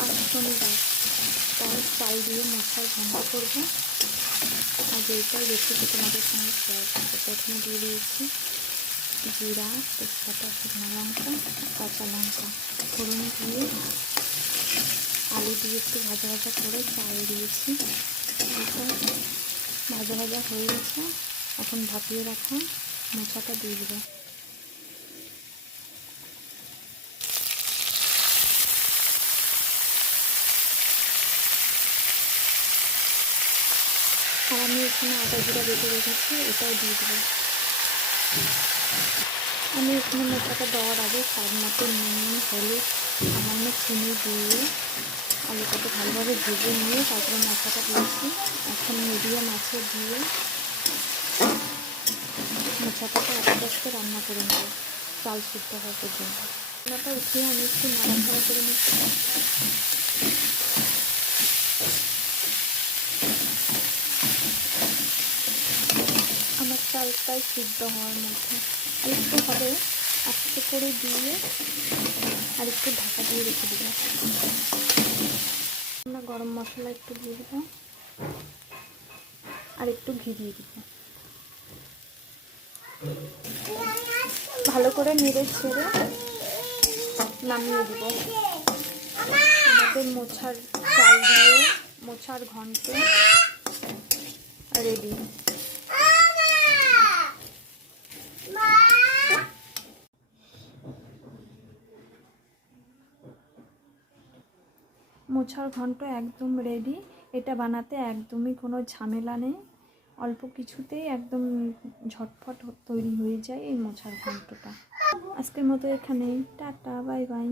আর শনিবার তাই চাল দিয়ে মশার ঘন্ট করব। আর এইটাই রেসিপি তোমাদের সঙ্গে শেয়ার করব। প্রথমে দিয়ে দিয়েছি জিরা, তেজপাতা, শুকনো লঙ্কা, কাঁচা লঙ্কা। ফোড়ন দিয়ে আলু দিয়ে একটু ভাজা ভাজা করে চাল দিয়েছি। ভাজা ভাজা হয়ে গেছে। এখন ভাপিয়ে রাখা মোচাটা দিয়ে দেবো। আমি এখানে আটা জিরা বেটে রেখেছি, এটাও দিয়ে দেবো আমি এখানে মোচাটা দেওয়ার আগে স্বাদ মতো নুন, হলুদ, সামান্য চিনি দিয়ে আলুটাকে ভালোভাবে ভেজে নিয়ে তারপরে মশলাটা দিয়েছি। এখন মিডিয়াম আছে দিয়ে মোচাটাকে আস্তে আস্তে রান্না করে নেব, চাল সিদ্ধ হওয়া পর্যন্ত। রান্নাটা উঠিয়ে আমি একটু নাড়াচাড়া করে নিচ্ছি আমার চালটাই সিদ্ধ হওয়ার মধ্যে। আর একটু হবে, আস্তে করে দিয়ে আর একটু ঢাকা দিয়ে রেখে দেবো। আমরা গরম মশলা একটু দিয়ে দেবো। আর একটু ঘি দিয়ে দিব। ভালো করে নেড়ে ছেড়ে নামিয়ে দিব। আমাদের মোছার চাল দিয়ে মোছার ঘন্ট রেডি। মোছার ঘন্ট একদম রেডি এটা বানাতে একদমই কোনো ঝামেলা নেই। অল্প কিছুতেই একদম ঝটফট তৈরি হয়ে যায় এই মোছার ঘন্টটা। আজকের মতো এখানেই। Tata, bye bye.